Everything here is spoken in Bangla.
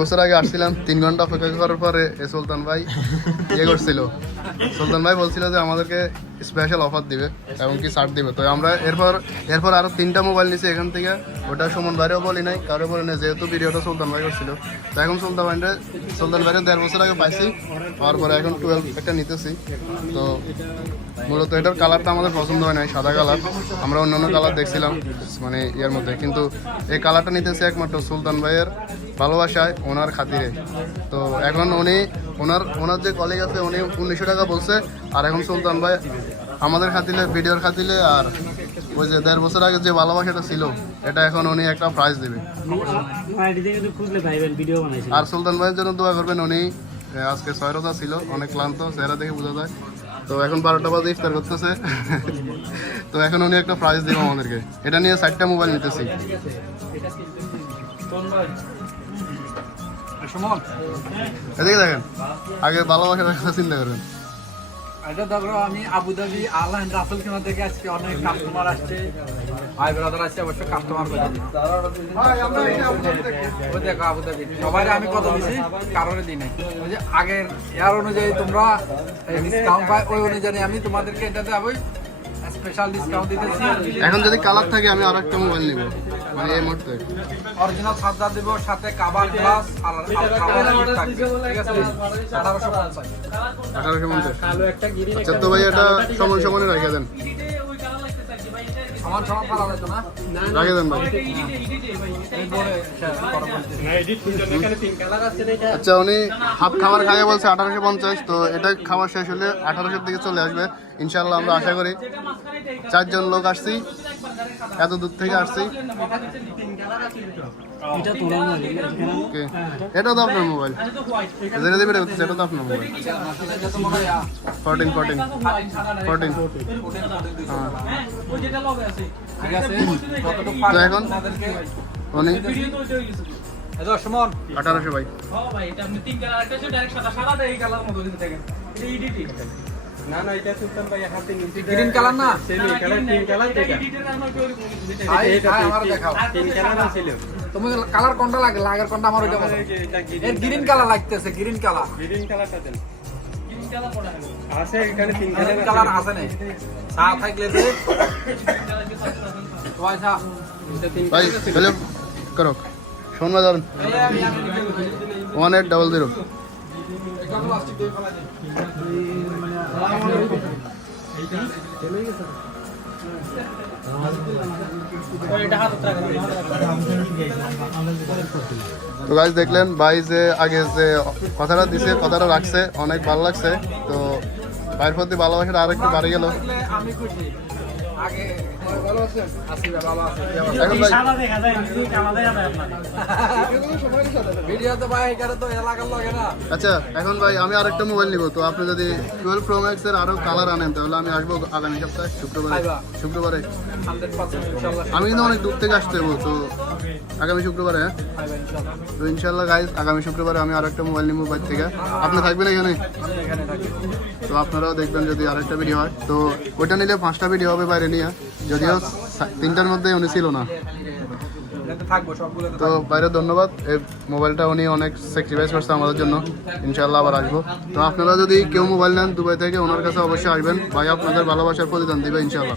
বছর আগে আসছিলাম, তিন ঘণ্টা অপেক্ষা করার পরে এ সুলতান ভাই ইয়ে করছিল। সুলতান ভাই বলছিল যে আমাদেরকে স্পেশাল অফার দিবে এবং কি ছাড় দিবে। তো আমরা এরপর এরপর আরও তিনটা মোবাইল নিছি এখান থেকে। ওটা সুমন ভাইরেও বলি নাই, কারও বলি নাই, যেহেতু ভিডিওটা সুলতান ভাই করছিল। তো এখন সুলতান ভাইরে সুলতান ভাইরে দেড় বছর আগে পাইছি, পাওয়ার পরে এখন টুয়েলভ একটা নিতেছি। তো মূলত এটার কালারটা আমাদের পছন্দ হয় নাই, সাদা কালার আমরা অন্যান্য কালার দেখছিলাম মানে ইয়ার মধ্যে। কিন্তু এই কালারটা নিতেছি একমাত্র সুলতান ভাইয়ের ভালোবাসায় ওনার খাতিরে। তো এখন উনি, ওনার ওনার যে কলিগ আছে, উনি উনিশশো টাকা বলছে, আর এখন সুলতান ভাই আমাদের খাতিলে ভিডিওর খাতিলে আর ওই যে দেড় বছর আগে যে ভালোবাসাটা ছিল, এটা এখন উনি একটা প্রাইজ দেবে। আর সুলতান ভাইয়ের জন্য দোয়া করবেন, উনি আজকে ছয়রতা ছিল, অনেক ক্লান্ত, চেহারা দেখে বোঝা যায়। তো এখন বারোটা বাজে ইফতার করতেছে। তো এখন উনি একটা প্রাইজ দিব আমাদেরকে। এটা নিয়ে চারটা মোবাইল নিতেছি। এদিকে দেখেন আগে ভালোবাসার কথা চিন্তা করবেন এটা দেখো আমি আবুধাবি আলাইন রাসেল কেনা থেকে আজকে অনেক কাস্টমার আসছে। ভাই ব্রাদার আছে অবশ্য কাস্টমার ওই দেখো আবুধাবি। সবাই আমি কত দিছি কারণে দিই নাই। ওই যে আগের এয়ার অনুযায়ী তোমরা ডিসকাউন্ট পাই ওই অনুযায়ী আমি তোমাদেরকে এটা দেবই স্পেশাল ডিসকাউন্ট দিতেছি। এখন যদি কালার থাকে আমি আর একটা মোবাইল নিব। মানে এই মুহূর্তে। অরিজিনাল দিব সাথে কাভার গ্লাস আর খাবার ঠিক আছে? আচ্ছা তো ভাই এটা সমান সমানে রেখে দেন। সমান সমান পালা যেত না? রেখে দেন ভাই। আচ্ছা উনি হাফ খাবার খাইয়ে বলছে আঠারোশো পঞ্চাশ তো এটা খাবার শেষ হলে আঠারোশোর দিকে চলে আসবে। ইনশাল্লাহ আমরা আশা করি চারজন লোক আসছি এত দূর থেকে আসছি। এটা তোলা ওকে। এটা তো আপনার মোবাইল। যেটা দেবে এটা তো আপনার মোবাইল। ফোরটিন ফোরটিন ফোরটিন হ্যাঁ। ঠিক আছে কতটুকু তো পারবেন এখন আপনাদেরকে উনি এই আঠারোশো ভাই গ্রিন কালার না? আমার দেখাও। কালার কোনটা লাগে? লাগের কোনটা আমার ওইটা বলো। এর গ্রিন কালার লাগতেছে গ্রিন কালার গ্রিন কালার আছে না। চা থাকলে দে। তোমায় চা। ভাই হ্যালো করো। শোনবা ধরুন ওয়ান এইট ডাবল জিরো তো দেখলেন ভাই যে আগে যে কথাটা দিছে, কথাটা রাখছে, অনেক ভালো লাগছে। তো ভাইয়ের প্রতি ভালোবাসাটা আরেকটু বাড়ে গেল। আচ্ছা এখন ভাই আমি আরেকটা মোবাইল নিব তো আপনি যদি টুয়েলভ প্রো ম্যাক্স এর আরও কালার আনেন তাহলে আমি আসব আগামী সপ্তাহে শুক্রবারে। শুক্রবারে। আমি কিন্তু অনেক দূর থেকে আসতে তো আগামী শুক্রবারে হ্যাঁ? তো ইনশাল্লাহ গাইজ আগামী শুক্রবারে আমি আরেকটা মোবাইল নিব বাইর থেকে। আপনি থাকবেন এখানে? তো আপনারাও দেখবেন যদি আরেকটা ভিডিও হয়। তো ওইটা নিলে পাঁচটা ভিডিও হবে বাইরে। নিয়ে যদিও তিনটার মধ্যে উনি ছিল না। তো বাইরে ধন্যবাদ, এই মোবাইলটা উনি অনেক স্যাক্রিফাইস করছে আমাদের জন্য। ইনশাল্লাহ আবার আসব। তো আপনারা যদি কেউ মোবাইল নেন দুবাই থেকে, ওনার কাছে অবশ্যই আসবেন। ভাই আপনাদের ভালোবাসার প্রতিদান দিবে ইনশাল্লাহ